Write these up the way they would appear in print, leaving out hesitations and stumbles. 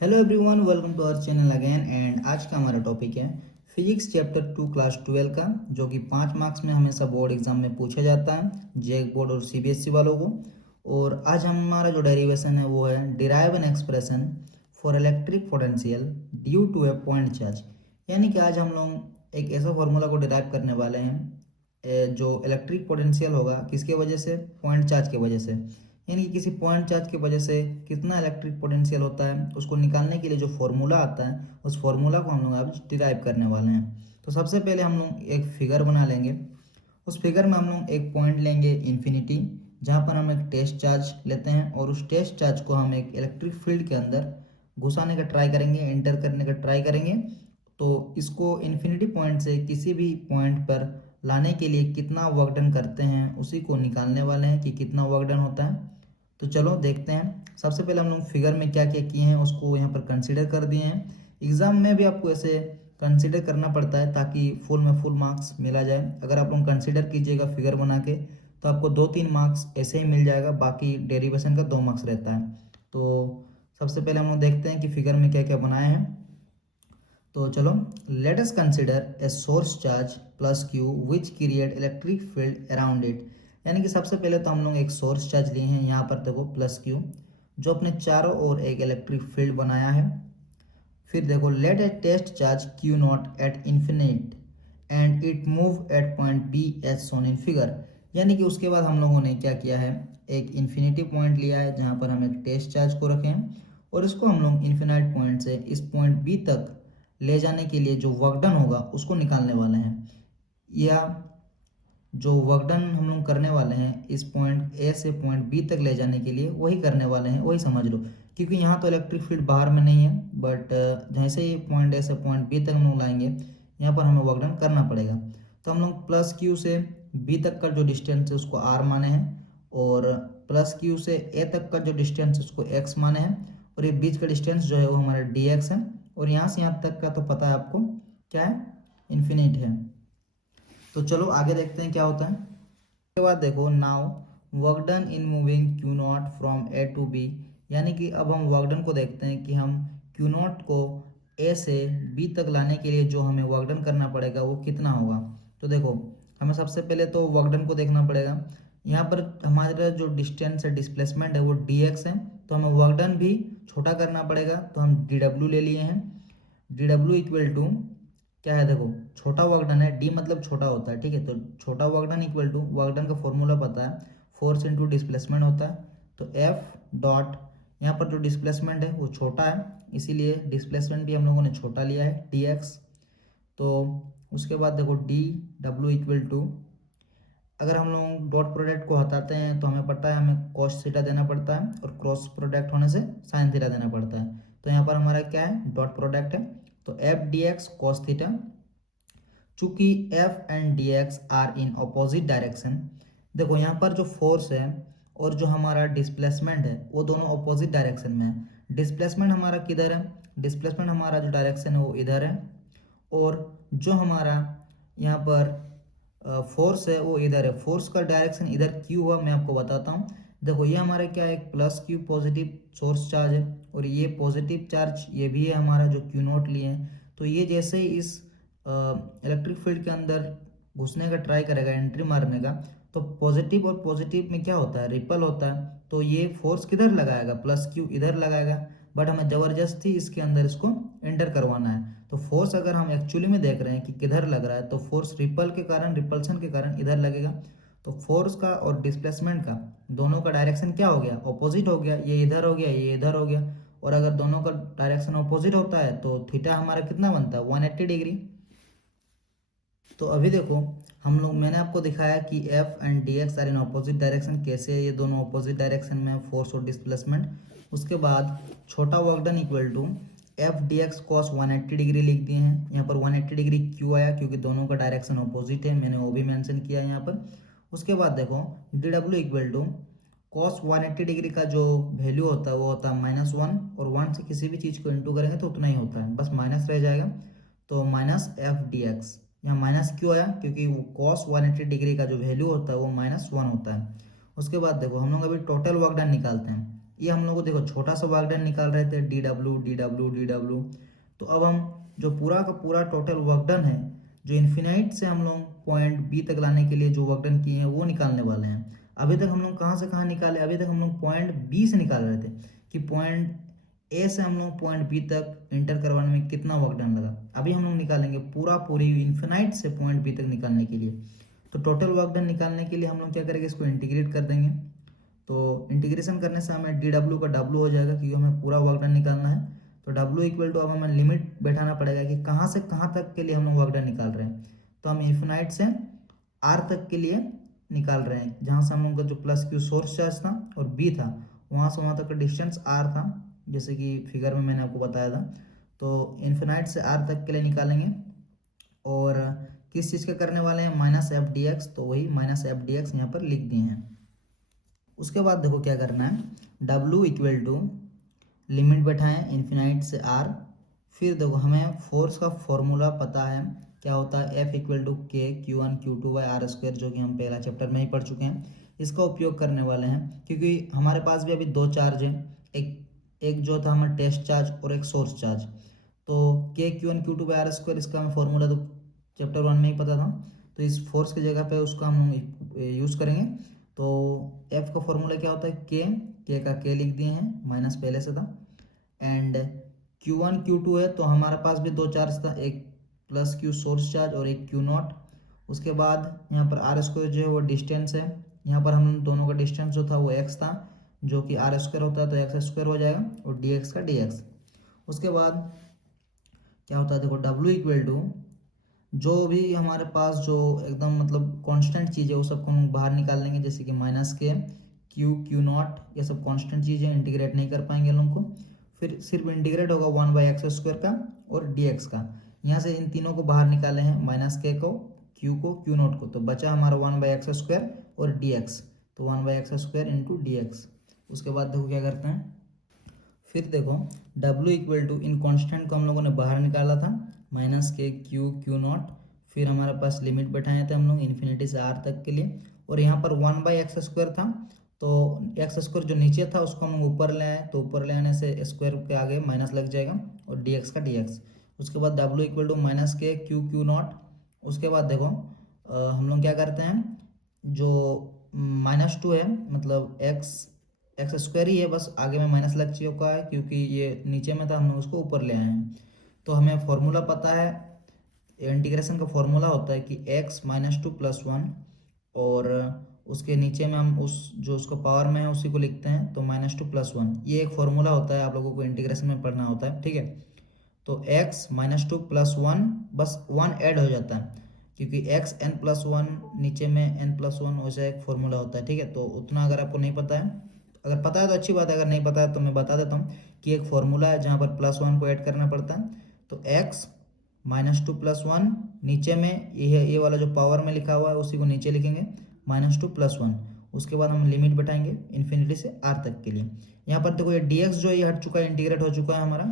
Hello everyone, welcome to our channel again. And आज का हमारा टॉपिक है फिजिक्स चैप्टर 2 क्लास 12 का, जो कि 5 मार्क्स में हमेशा बोर्ड एग्जाम में पूछा जाता है, जेक बोर्ड और सीबीएसई वालों को। और आज हमारा जो डेरिवेशन है वो है derive an expression for electric potential due to a point charge. यानी कि आज हम लोग एक ऐसा फॉर्मूला को डिराइव करने वाले हैं जो इलेक्ट्रिक पोटेंशियल होगा किसके वजह से, पॉइंट चार्ज की वजह से। यानी कि किसी पॉइंट चार्ज की वजह से कितना इलेक्ट्रिक पोटेंशियल होता है उसको निकालने के लिए जो फॉर्मूला आता है उस फॉर्मूला को हम लोग आज डिराइव करने वाले हैं। तो सबसे पहले हम लोग एक फिगर बना लेंगे। उस फिगर में हम लोग एक पॉइंट लेंगे इन्फिनिटी, जहाँ पर हम एक टेस्ट चार्ज लेते हैं और उस टेस्ट चार्ज को हम एक इलेक्ट्रिक फील्ड के अंदर घुसाने का ट्राई करेंगे, एंटर करने का ट्राई करेंगे। तो इसको इन्फिनिटी पॉइंट से किसी भी पॉइंट पर लाने के लिए कितना वर्क डन करते हैं उसी को निकालने वाले हैं कि कितना वर्क डन होता है। तो चलो देखते हैं। सबसे पहले हम लोग फिगर में क्या क्या किए हैं उसको यहाँ पर कंसीडर कर दिए हैं। एग्जाम में भी आपको ऐसे कंसीडर करना पड़ता है ताकि फुल में फुल मार्क्स मिला जाए। अगर आप लोग कंसीडर कीजिएगा फिगर बना के तो आपको 2-3 मार्क्स ऐसे ही मिल जाएगा, बाकी डेरिवेशन का 2 मार्क्स रहता है। तो सबसे पहले हम लोग देखते हैं कि फिगर में क्या क्या बनाए हैं। तो चलो, let us consider a source charge plus Q which create electric field around it. यानी कि सबसे पहले तो हम लोग एक सोर्स चार्ज लिए हैं, यहाँ पर देखो प्लस क्यू, जो अपने चारों ओर एक इलेक्ट्रिक फील्ड बनाया है। फिर देखो let a test charge Q naught at infinite and it move at point B as shown in figure. यानी कि उसके बाद हम लोगों ने क्या किया है, एक इन्फिनिटी पॉइंट लिया है जहाँ पर हम एक टेस्ट चार्ज को रखे हैं और इसको हम लोग इन्फिनाइट पॉइंट से इस पॉइंट बी तक ले जाने के लिए जो वर्क डन होगा उसको निकालने वाले हैं। या जो वर्क डन हम लोग करने वाले हैं इस पॉइंट ए से पॉइंट बी तक ले जाने के लिए वही करने वाले हैं, वही समझ लो। क्योंकि यहाँ तो इलेक्ट्रिक फील्ड बाहर में नहीं है, बट जैसे ही पॉइंट ए से पॉइंट बी तक हम लोग लाएंगे यहाँ पर हमें वर्क डन करना पड़ेगा। तो हम लोग प्लस क्यू से बी तक का जो डिस्टेंस है उसको आर माने हैं और प्लस क्यू से ए तक का जो डिस्टेंस है उसको एक्स माने हैं और ये बीच का डिस्टेंस जो है वो हमारा डी एक्स है। और यहाँ से यहाँ तक का तो पता है आपको क्या है, इन्फिनिट है। तो चलो आगे देखते हैं क्या होता है। उसके बाद देखो now work done in moving Q naught from A to B. यानी कि अब हम वर्क डन को देखते हैं कि हम क्यू नॉट को ए से बी तक लाने के लिए जो हमें वर्क डन करना पड़ेगा वो कितना होगा। तो देखो, हमें सबसे पहले तो वर्क डन को देखना पड़ेगा। यहाँ पर हमारा जो डिस्टेंस है, डिस्प्लेसमेंट है वो डी एक्स है, तो हमें वर्क डन भी छोटा करना पड़ेगा। तो हम डी डब्ल्यू ले लिए हैं। डी डब्ल्यू इक्वल टू क्या है, देखो छोटा वर्क डन है, डी मतलब छोटा होता है, ठीक है। तो छोटा work done equal to, work done का फॉर्मूला पता है, फोर्स इंटू डिस्प्लेसमेंट होता है। तो एफ डॉट, यहाँ पर जो डिस्प्लेसमेंट है वो छोटा है इसीलिए डिस्प्लेसमेंट भी हम लोगों ने छोटा लिया है, डी एक्स। तो उसके बाद देखो डी डब्ल्यू इक्वल टू, अगर हम लोग डॉट प्रोडक्ट को हटाते हैं तो हमें पता है हमें कॉस थीटा देना पड़ता है और क्रॉस प्रोडक्ट होने से साइन थीटा देना पड़ता है। तो यहाँ पर हमारा क्या है, डॉट प्रोडक्ट है। तो F D X cos theta, चूंकि F and D X are in opposite direction. देखो यहाँ पर जो फोर्स है और जो हमारा डिस्प्लेसमेंट है वो दोनों अपोजिट डायरेक्शन में है। डिस्प्लेसमेंट हमारा किधर है, डिस्प्लेसमेंट हमारा जो डायरेक्शन है वो इधर है और जो हमारा यहाँ पर फोर्स है वो इधर है। फोर्स का डायरेक्शन इधर क्यू हुआ, मैं आपको बताता हूँ। देखो ये हमारे क्या है, एक plus Q positive source charge है और ये पॉजिटिव चार्ज ये भी है हमारा जो क्यू नोट लिए हैं। तो ये जैसे ही इस इलेक्ट्रिक फील्ड के अंदर घुसने का ट्राई करेगा, एंट्री मारने का, तो पॉजिटिव और पॉजिटिव में क्या होता है, रिपल होता है। तो ये फोर्स किधर लगाएगा, प्लस क्यू इधर लगाएगा, बट हमें ज़बरदस्ती इसके अंदर इसको एंटर करवाना है। तो फोर्स अगर हम एक्चुअली में देख रहे हैं कि किधर लग रहा है तो फोर्स रिपल के कारण, रिपल्सन के कारण इधर लगेगा। तो फोर्स का और डिस्प्लेसमेंट का दोनों का डायरेक्शन क्या हो गया, ऑपोजिट हो गया। ये इधर हो गया, ये इधर हो गया। और अगर दोनों का डायरेक्शन ऑपोजिट होता है तो थीटा हमारा कितना बनता है, 180 डिग्री। तो अभी देखो हम लोग, मैंने आपको दिखाया कि F and D X are in opposite direction, कैसे ये दोनों अपोजिट डायरेक्शन में फोर्स और डिस्प्लेसमेंट। उसके बाद छोटा work done equal to F D X cos 180 degree लिख दिए हैं। यहाँ पर 180 डिग्री क्यों आया, क्योंकि दोनों का डायरेक्शन अपोजिट है, मैंने वो भी मेंशन किया है यहाँ पर। उसके बाद देखो D W equal to cos 180 degree का जो वैल्यू होता है वो होता है -1, और 1 से किसी भी चीज़ को इंटू करेंगे तो उतना ही होता है, बस माइनस रह जाएगा। तो माइनस एफ डी एक्स, यहाँ माइनस क्यों आया, क्योंकि वो कॉस 180 डिग्री का जो वैल्यू होता है वो -1 होता है। उसके बाद देखो हम लोग अभी टोटल वर्क डन निकालते हैं। ये हम लोग को देखो छोटा सा वर्क डन निकाल रहे थे, D W D W D W. तो अब हम जो पूरा का पूरा टोटल वर्क डन है, जो इन्फिनाइट से हम लोग पॉइंट बी तक लाने के लिए जो वर्क डन किए हैं वो निकालने वाले हैं। अभी तक हम लोग कहाँ से कहाँ निकाले, अभी तक हम लोग पॉइंट बी से निकाल रहे थे कि पॉइंट ए से हम लोग पॉइंट बी तक इंटर करवाने में कितना वर्क डन लगा। अभी हम लोग निकालेंगे पूरी इन्फिनाइट से पॉइंट बी तक निकालने के लिए। तो टोटल वर्क डन निकालने के लिए हम लोग क्या करेंगे, इसको इंटीग्रेट कर देंगे। तो इंटीग्रेशन करने से हमें डी डब्ल्यू का डब्ल्यू हो जाएगा, क्योंकि हमें पूरा वर्क डन निकालना है। तो डब्ल्यू इक्वल टू, अब हमें लिमिट बैठाना पड़ेगा कि कहाँ से कहाँ तक के लिए हम लोग वर्क डन निकाल रहे हैं। तो हम इन्फिनाइट से आर तक के लिए निकाल रहे हैं, जहाँ से हम लोग का जो प्लस क्यू सोर्स चार्ज था और बी था, वहाँ से वहाँ तक का डिस्टेंस आर था, जैसे कि फिगर में मैंने आपको बताया था। तो इन्फिनाइट से आर तक के लिए निकालेंगे। और किस चीज़ का करने वाले हैं, माइनस एफ डी एक्स। तो वही माइनस एफ डी एक्स यहाँ पर लिख दिए हैं। उसके बाद देखो क्या करना है, डब्ल्यू इक्वल टू लिमिट बैठाएं इन्फिनाइट से आर। फिर देखो हमें फोर्स का फॉर्मूला पता है, क्या होता है, F equal to K Q one Q two by R square, जो कि हम पहला चैप्टर में ही पढ़ चुके हैं। इसका उपयोग करने वाले हैं, क्योंकि हमारे पास भी अभी दो चार्ज हैं, एक जो था हमारा टेस्ट चार्ज और एक सोर्स चार्ज। तो K Q one Q two by R square, इसका हमें फॉर्मूला तो चैप्टर वन में ही पता था। तो इस फोर्स की जगह पे उसका हम यूज़ करेंगे। तो एफ का फॉर्मूला क्या होता है, के का के लिख दिए हैं, माइनस पहले से था। एंड Q1 Q2 है, तो हमारे पास भी दो चार्ज था, एक प्लस क्यू सोर्स चार्ज और एक क्यू नॉट। उसके बाद यहाँ पर आर स्क्वायर जो है वो डिस्टेंस है, यहाँ पर हम दोनों का डिस्टेंस जो था वो एक्स था, जो कि आर स्क्वायर होता है तो एक्स स्क्वायर हो जाएगा, और डी एक्स का डी एक्स। उसके बाद क्या होता है, देखो डब्ल्यू इक्वल टू, जो भी हमारे पास जो एकदम मतलब कांस्टेंट चीज़ है वो सबको हम बाहर निकाल लेंगे, जैसे कि माइनस के क्यू नॉट, ये सब कांस्टेंट चीज़ें, इंटीग्रेट नहीं कर पाएंगे लोगों को। फिर सिर्फ इंटीग्रेट होगा वन बाई एक्स स्क्वायर का और डी एक्स का। यहाँ से इन तीनों को बाहर निकाले हैं, माइनस के को क्यू नॉट को, तो बचा हमारा वन बाई एक्स स्क्वायर और डी एक्स। तो one by X square into D X. उसके बाद देखो क्या करते हैं, फिर देखो W इक्वल टू, इन कांस्टेंट को हम लोगों ने बाहर निकाला था, माइनस के क्यू नॉट। फिर हमारे पास लिमिट बैठाए थे हम लोग इन्फिनिटी से आर तक के लिए, और यहाँ पर वन बाई एक्स स्क्वायर था, तो एक्स स्क्वायर जो नीचे था उसको हम ऊपर ले आए, तो ऊपर ले आने से स्क्वायर के आगे माइनस लग जाएगा, और डी एक्स का डी एक्स। उसके बाद W equal to minus K Q not. उसके बाद देखो हम लोग क्या करते हैं, जो -2 है, मतलब एक्स स्क्वायर ही है, बस आगे में माइनस लग चुका है क्योंकि ये नीचे में था, हम लोग उसको ऊपर ले आए हैं। तो हमें फॉर्मूला पता है, इंटीग्रेशन का फॉर्मूला होता है कि x -2 + 1, और उसके नीचे में हम उस जो उसका पावर में है उसी को लिखते हैं, तो -2 + 1, ये एक फॉर्मूला होता है, आप लोगों को इंटीग्रेशन में पढ़ना होता है, ठीक है। तो x -2 + 1, बस 1 ऐड हो जाता है, क्योंकि x n+1 नीचे में n+1 वैसा एक फॉर्मूला होता है, ठीक है। तो उतना अगर आपको नहीं पता है, अगर पता है तो अच्छी बात है, अगर नहीं पता है तो मैं बता देता हूँ कि एक फॉर्मूला है जहाँ पर +1 को ऐड करना पड़ता है। तो x -2 + 1, नीचे में ये वाला जो पावर में लिखा हुआ है उसी को नीचे लिखेंगे, -2 + 1। उसके बाद हम लिमिट बैठाएंगे इन्फिनिटी से आर तक के लिए। यहाँ पर देखो ये dx जो है ये हट चुका है, इंटीग्रेट हो चुका है हमारा।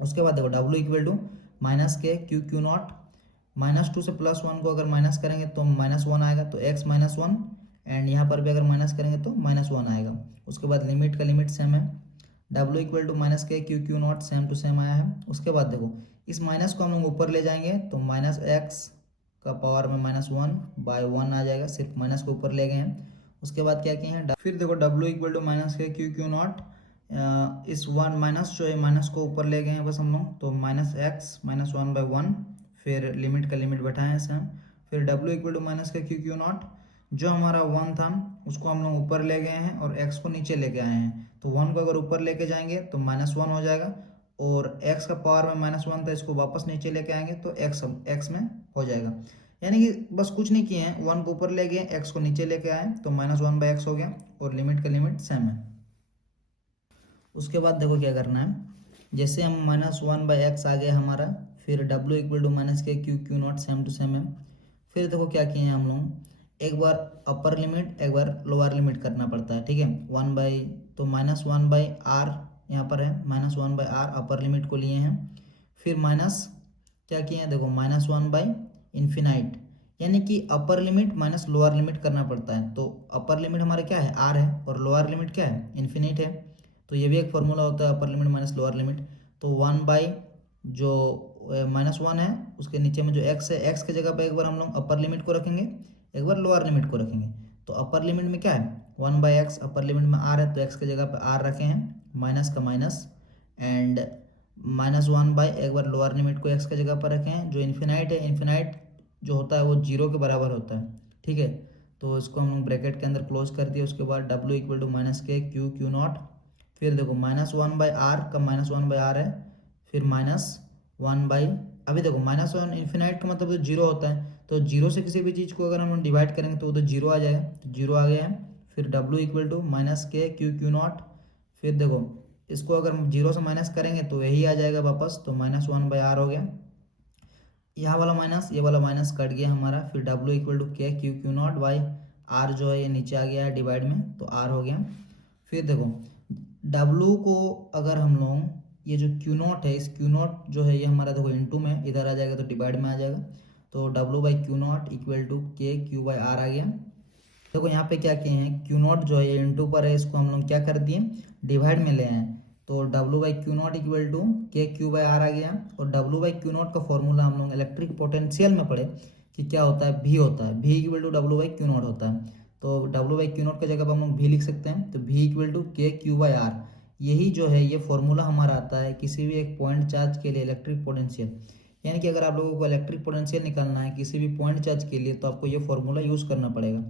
उसके बाद देखो W equal to minus K Q not, -2 से +1 को अगर माइनस करेंगे तो -1 आएगा, तो x -1, एंड यहाँ पर भी अगर माइनस करेंगे तो -1 आएगा। उसके बाद लिमिट का लिमिट सेम है, W equal to minus K Q naught same to same आया है। उसके बाद देखो इस माइनस को हम लोग ऊपर ले जाएंगे, तो -x का पावर में -1/1 आ जाएगा, सिर्फ माइनस को ऊपर ले गए हैं। उसके बाद क्या किए हैं, फिर देखो W equal to minus K Q not, इस वन माइनस जो है माइनस को ऊपर ले गए हैं बस हम लोग, तो -x -1/1। फिर लिमिट का लिमिट बैठाए हैं सेम। फिर W इक्वल टू माइनस का क्यू नॉट, जो हमारा 1 था उसको हम लोग ऊपर ले गए हैं और x को नीचे लेके आए हैं, तो 1 को अगर ऊपर लेके जाएंगे तो -1 हो जाएगा, और x का पावर में -1 था, इसको वापस नीचे लेके आएंगे तो x में हो जाएगा। यानी कि बस कुछ नहीं किए हैं, 1 को ऊपर ले गए, x को नीचे लेके आए, तो -1/x हो गया, और लिमिट का लिमिट सेम है। उसके बाद देखो क्या करना है, जैसे हम -1/x आ गया हमारा, फिर W equal to minus K Q naught same to same है। फिर देखो क्या किए हैं हम लोग, एक बार अपर लिमिट एक बार लोअर लिमिट करना पड़ता है, ठीक है। तो -1/r यहाँ पर है, -1/r अपर लिमिट को लिए हैं। फिर माइनस क्या किए हैं, देखो -1/∞, यानी कि upper limit minus lower limit करना पड़ता है। तो अपर लिमिट हमारा क्या है, r है, और लोअर लिमिट क्या है, इन्फिनिट है। तो ये भी एक फार्मूला होता है upper limit minus lower limit. तो 1 बाई जो -1 है उसके नीचे में जो x है, x की जगह पर एक बार हम लोग अपर लिमिट को रखेंगे, एक बार लोअर लिमिट को रखेंगे। तो अपर लिमिट में क्या है 1 बाई एक्स, अपर लिमिट में r है तो x की जगह पर r रखे हैं, माइनस का माइनस, एंड -1 बाई एक बार लोअर लिमिट को x की जगह पर रखे हैं। जो इन्फिनाइट है, इन्फिनाइट जो होता है वो 0 के बराबर होता है, ठीक है। तो इसको हम लोग ब्रैकेट के अंदर क्लोज कर दिए। उसके बाद w equal to minus K Q Q not, फिर देखो -1 बाई आर का -1 बाई आर है, फिर -1 बाई, अभी देखो -1 इन्फिनाइट का मतलब तो 0 होता है, तो 0 से किसी भी चीज़ को अगर हम डिवाइड करेंगे तो वो तो 0 आ जाएगा, तो 0 आ गया है। फिर w equal to minus K Q Q not, फिर देखो इसको अगर हम 0 से माइनस करेंगे तो यही आ जाएगा वापस, तो -1 बाई आर हो गया। यहाँ वाला माइनस ये वाला माइनस कट गया हमारा। फिर w equal to K Q Q naught by R जो है ये नीचे आ गया है डिवाइड में, तो r हो गया। फिर देखो w को अगर हम लोग ये जो क्यू नॉट है, इस क्यू नॉट जो है ये हमारा देखो इनटू में इधर आ जाएगा तो डिवाइड में आ जाएगा, तो w by Q naught equal to K Q by R आ गया। देखो यहाँ पे क्या किए हैं, क्यू नॉट जो है ये इनटू पर है, इसको हम लोग क्या कर दिए डिवाइड में ले आए, तो w by Q naught equal to K Q by R आ गया। और w बाई क्यू नॉट का फॉर्मूला हम लोग इलेक्ट्रिक पोटेंशियल में पढ़े कि क्या होता है, v होता है, v equal to w by Q naught होता है। तो w बाई क्यू नॉट की जगह पर हम लोग v लिख सकते हैं, तो v equal to K Q by are, यही जो है ये फॉर्मूला हमारा आता है किसी भी एक पॉइंट चार्ज के लिए इलेक्ट्रिक पोटेंशियल। यानी कि अगर आप लोगों को इलेक्ट्रिक पोटेंशियल निकालना है किसी भी पॉइंट चार्ज के लिए तो आपको ये फॉर्मूला यूज़ करना पड़ेगा,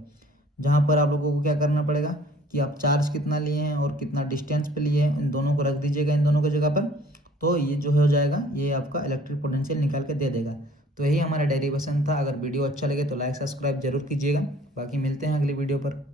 जहाँ पर आप लोगों को क्या करना पड़ेगा कि आप चार्ज कितना लिए हैं और कितना डिस्टेंस पे लिए हैं, इन दोनों को रख दीजिएगा इन दोनों की जगह पर, तो ये जो हो जाएगा ये आपका इलेक्ट्रिक पोटेंशियल निकाल के दे देगा। तो यही हमारा डेरिवेशन था। अगर वीडियो अच्छा लगे तो लाइक सब्सक्राइब जरूर कीजिएगा। बाकी मिलते हैं अगली वीडियो पर।